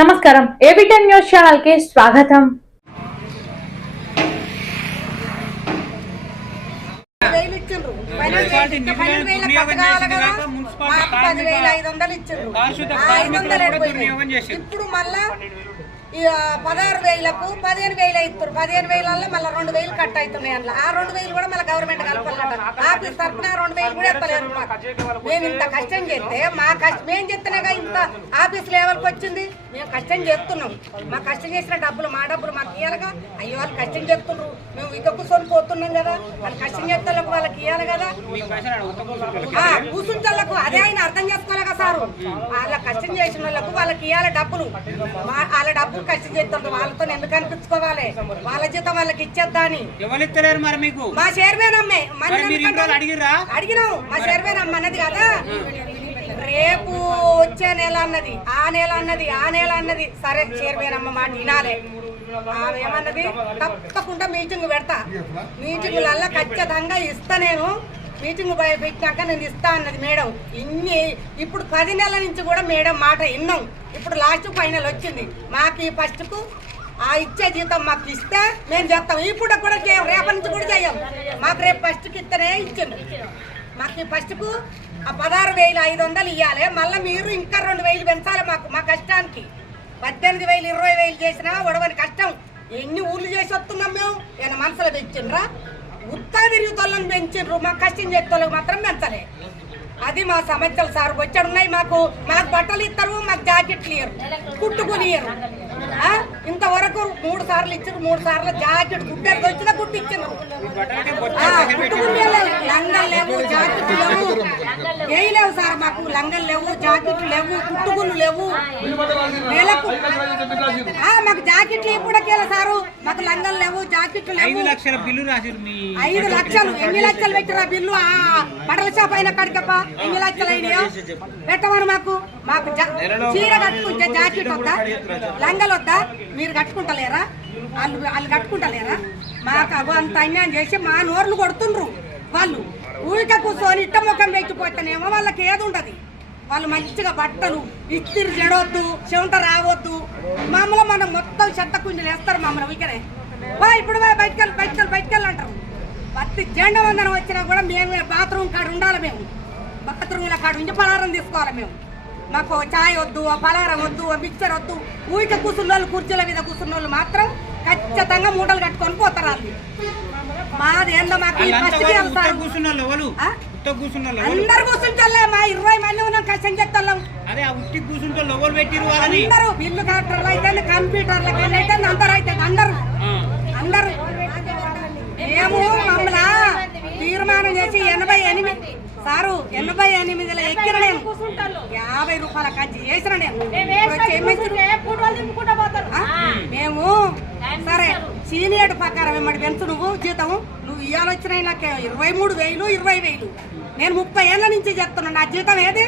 నమస్కారం ఏబిటెన్ న్యూస్ ఛానల్కి స్వాగతం. ఇప్పుడు మళ్ళా పదహారు వేలకు పదిహేను వేలు ఇస్తారు పదిహేను వేలల్లో మళ్ళీ రెండు వేలు కట్ అవుతున్నాయి అందులో ఆ రెండు వేలు కూడా మళ్ళీ గవర్నమెంట్ కలపాలట. ఆఫీస్ తరఫున రెండు వేలు కూడా ఇవ్వలేరు మేము ఇంత కష్టం చేస్తే మా కష్టం మేము చెప్తున్నాగా ఇంత ఆఫీస్ లెవెల్కి వచ్చింది. మేము కష్టం చేస్తున్నాం మా కష్టం చేసిన డబ్బులు మా డబ్బులు మాకు ఇవ్వాలిగా అయ్యో వాళ్ళు కష్టం చేస్తున్నారు మేము ఇక కూర్చొని పోతున్నాం కదా. వాళ్ళు కష్టం చేస్తే వాళ్ళకి ఇవ్వాలి కదా. ఆ, అదే ఆయన అర్థం చేసుకోలే కదా సారు. వాళ్ళ కష్టం చేసిన వాళ్ళకు వాళ్ళకి ఇవ్వాలి డబ్బులు. మా- వాళ్ళ డబ్బులు కష్టం చేస్తుండ్రు వాళ్ళతో ఎందుకు అనిపించుకోవాలి? వాళ్ళ జీతం వాళ్ళకి ఇచ్చేద్దా అని. ఎవరు ఇస్తలేరు మరి మీకు? మా చైర్మన్ అమ్మే. అడిగిర్రా? అడిగినాం. మా చైర్మన్ అమ్మ అన్నది కదా? రేపు వచ్చే నెల అన్నది. ఆ నెల అన్నది ఆ నెల అన్నది. సరే చైర్మన్ అమ్మ మాట వినాలే. ఆమె ఏమన్నది? తప్పకుండా మీటింగ్ పెడతా. మీటింగులల్లా ఖచ్చితంగా ఇస్తా నేను. మీటింగ్ పెట్టినాక నేను ఇస్తా అన్నది మేడం. ఇన్ని ఇప్పుడు పది నెలల నుంచి కూడా మేడం మాట విన్నాం. ఇప్పుడు లాస్ట్ ఫైనల్ వచ్చింది. మాకు ఈ ఫస్ట్కు ఆ ఇచ్చే జీతం మాకు ఇస్తే మేము చేస్తాం. ఇప్పుడు కూడా చేయం రేపటి నుంచి కూడా చేయం. మాకు రేపు ఫస్ట్కి ఇస్తేనే ఇచ్చిండు. మాకు ఈ ఫస్ట్కు ఆ పదహారు వేలు ఐదు వందలు ఇవ్వాలి మళ్ళీ మీరు ఇంకా రెండు వేలు పెంచాలి మాకు మా కష్టానికి. పద్దెనిమిది వేలు ఇరవై వేలు చేసినా ఉడవని కష్టం. ఎన్ని ఊర్లు చేసి వస్తున్నాం మేము? ఏమైనా మనసులో తెచ్చిండ్రా? ఉత్తా తిరుగుతోళ్ళని పెంచిండ్రు మాకు కష్టం చేసేటోళ్ళకి మాత్రం పెంచలే. అది మా సమస్యలు సార్ వచ్చాడున్నాయి మాకు మాకు బట్టలు ఇస్తారు మాకు జాకెట్లు ఇయ్యరు. కుట్టుకుని ఇయ్యరు. ఇంతవరకు మూడు సార్లు ఇచ్చారు మూడు సార్లు జాకెట్ కుట్టారు వచ్చినా ఇచ్చిండ్రు ఆ, కుట్టుకుని లేవు. లంగలు లేవు జాకెట్లు లేవు. ఏవి లేవు సార్ మాకు లంగలు లేవు జాకెట్లు లేవు కుట్టుకులు లేవు. నెలకు ఆ, మాకు జాకెట్లు ఇప్పుడు సారు మాకు లంగలు లేవు జాకెట్లు ఐదు లేవు లక్షల బిల్లు రాసిరు మీ ఐదు లక్షలు ఎన్ని లక్షలు పెట్టిరా బిల్లు? ఆ బట్టల షాప్ అయిన కడికప్ప ఎన్ని లక్షలు అయినాయో? పెట్టమని మాకు? మాకు చీర కట్టుకుంటే జాకెట్ వద్దా? లంగలు వద్దా? మీరు కట్టుకుంటలేరా? వాళ్ళు వాళ్ళు కట్టుకుంటలేరా? మాకు అగో అంత అన్యాయం చేసి మా నోర్లు కొడుతుండ్రు వాళ్ళు. ఊరిక కూర్చొని ఇట్ట ముఖం పెట్టిపోతేనేమో వాళ్ళకి ఏది ఉండదు. వాళ్ళు మంచిగా బట్టలు ఇస్తిరి జడవద్దు చెమట రావద్దు. మమ్మల్ని మనం మొత్తం చెత్త కుండీలు వేస్తారు మమ్మల్ని వీకనే బా ఇప్పుడు వా, బయటకెళ్ళి బయటకెళ్ళి బయటికెళ్ళి అంటారు. పత్తి జెండా వందనం వచ్చినా కూడా మేము బాత్రూమ్ కాడ ఉండాలి మేము. బాత్రూమ్ల కాడ ఉంచి పలారం తీసుకోవాలి మేము. మాకు చాయ్ వద్దు ఆ పలారం వద్దు మిక్చర్ వద్దు. ఊరిక కూర్చున్న వాళ్ళు కుర్చీల మీద కూర్చున్న వాళ్ళు మాత్రం ఖచ్చితంగా మూటలు కట్టుకొని పోతారు వాళ్ళు. మాది ఏందో మాకు? అందరు కూర్చుంటాలే మా ఇరవై మంది ఉన్నాం కష్టం చెప్తాం అదే ఆ ఉట్టి కూర్చుంటే వాళ్ళు ఎవరు పెట్టిరు వాళ్ళని? అందరూ బిల్లు కలెక్టర్లు అయితే కంప్యూటర్లు అయితే అందరూ అయితే అందరూ. అందరూ. మేము మమ్మల్ని తీర్మానం చేసి ఎనభై సారు ఎనభై ఎనిమిదిలో ఎక్కిన నేను. యాభై రూపాయల ఖర్చు చేసిన నేను? మేము సరే సీనియర్ ప్రకారం వెంబడి పెంచు నువ్వు జీతం నువ్వు ఇవాళ వచ్చిన నాకు ఇరవై మూడు వేలు ఇరవై వేలు. నేను ముప్పై ఏళ్ళ నుంచి చెప్తున్నా నా జీతం ఏది?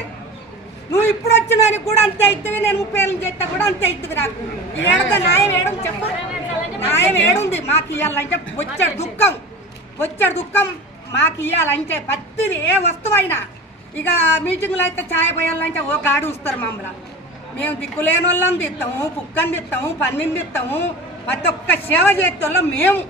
నువ్వు ఇప్పుడు వచ్చిన కూడా అంతే ఇస్తుంది నేను ముప్పై ఏళ్ళ నుంచి చెప్తా కూడా అంతే ఇస్తుంది నాకు. ఏడతో న్యాయం ఏడం చెప్పు. న్యాయం ఏడుంది. మాకు ఇవ్వాలంటే వచ్చాడు దుఃఖం. వచ్చాడు దుఃఖం మాకు ఇవ్వాలంటే ప్రతిది ఏ వస్తువైనా ఇక మీటింగ్లో అయితే ఛాయ్ పోయాలంటే ఓ గాడి వస్తారు మమ్మల్ని మేము దిక్కులేని వాళ్ళని తిస్తాము పుక్కని తిస్తాము పన్నిని తిస్తాము ప్రతి ఒక్క సేవ చేసేవాళ్ళం మేము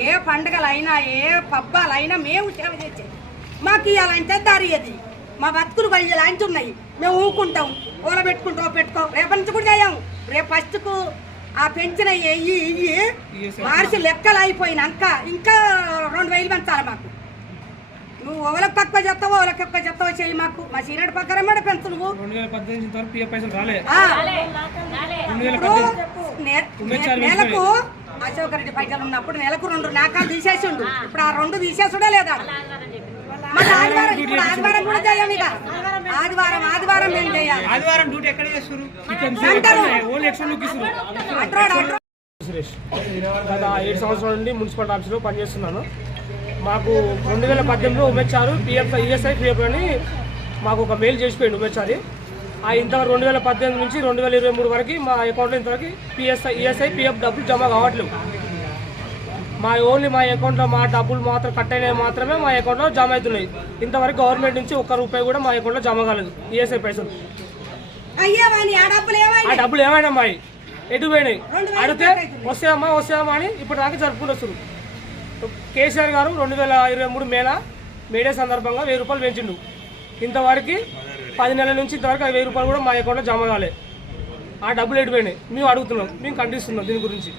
ఏ పండుగలైనా ఏ పబ్బాలైనా మేము సేవ చేసేది మాకు ఇవ్వాలంటే దారి అది మా బతుకులు బయలు ఉన్నాయి మేము ఊకుంటాం ఊర పెట్టుకుంటాం పెట్టుకో రేపటి నుంచి కూడా చేయం రేపు ఫస్ట్కు ఆ పెంచిన ఇవి మార్చి లెక్కలు అయిపోయినాక ఇంకా రెండు వేలు పెంచాలి మాకు ఎవరికి తక్కువ చెప్తావో ఎవరికి ఎక్కువ చెప్తావో చెయ్యి మాకు? మా సీనియర్ ప్రకారం కూడా పెంచు నువ్వు. రెండు వేల పద్దెనిమిది వరకు పిఎఫ్ పైసలు రాలే. నెలకు అశోక్ రెడ్డి పైసలు ఉన్నప్పుడు నెలకు రెండు నాకాలు తీసేసిండు. ఇప్పుడు ఆ రెండు తీసేసుడే లేదా? మళ్ళీ ఆదివారం ఇప్పుడు ఆదివారం కూడా చేయం ఇక. ఆదివారం ఆదివారం మేము చేయాలి? ఆదివారం డ్యూటీ ఎక్కడ చేస్తారు గత ఏడు సంవత్సరాల నుండి మున్సిపల్ ఆఫీస్లో పనిచేస్తున్నాను. మాకు రెండు వేల పద్దెనిమిదిలో ఉమెచ్చారు. పిఎఫ్ ఈఎస్ఐ పిఎఫ్ అని మాకు ఒక మెయిల్ చేసిపోయింది ఉమెచ్చారి. ఆ ఇంతవరకు రెండు వేల పద్దెనిమిది నుంచి రెండు వేల ఇరవై మూడు వరకు మా అకౌంట్లో ఇంతవరకు పిఎస్ఐ ఈఎస్ఐ పిఎఫ్ డబ్బులు జమ కావట్లేవు. మా ఓన్లీ మా అకౌంట్లో మా డబ్బులు మాత్రం కట్ అయినవి మాత్రమే మా అకౌంట్లో జమ అవుతున్నాయి. ఇంతవరకు గవర్నమెంట్ నుంచి ఒక్క రూపాయి కూడా మా అకౌంట్లో జమ కాలేదు. ఈఎస్ఐ పైసలు. అయ్యా వాని ఆ డబ్బులు ఏమైనా మాయి ఎటు పోయినాయి? అడిగితే వస్తాయమ్మా వస్తాయమ్మా అని ఇప్పుడు దాకా జరుపుకుంటూ వస్తారు కేసీఆర్ గారు రెండు వేల ఇరవై మూడు మేళ మేడే సందర్భంగా వెయ్యి రూపాయలు పెంచిండు. ఇంతవరకు పది నెలల నుంచి ఇంతవరకు వెయ్యి రూపాయలు కూడా మా అకౌంట్లో జమ కాలే. ఆ డబ్బులు ఎడిపోయినాయి మేము అడుగుతున్నాం మేము ఖండిస్తున్నాం దీని గురించి.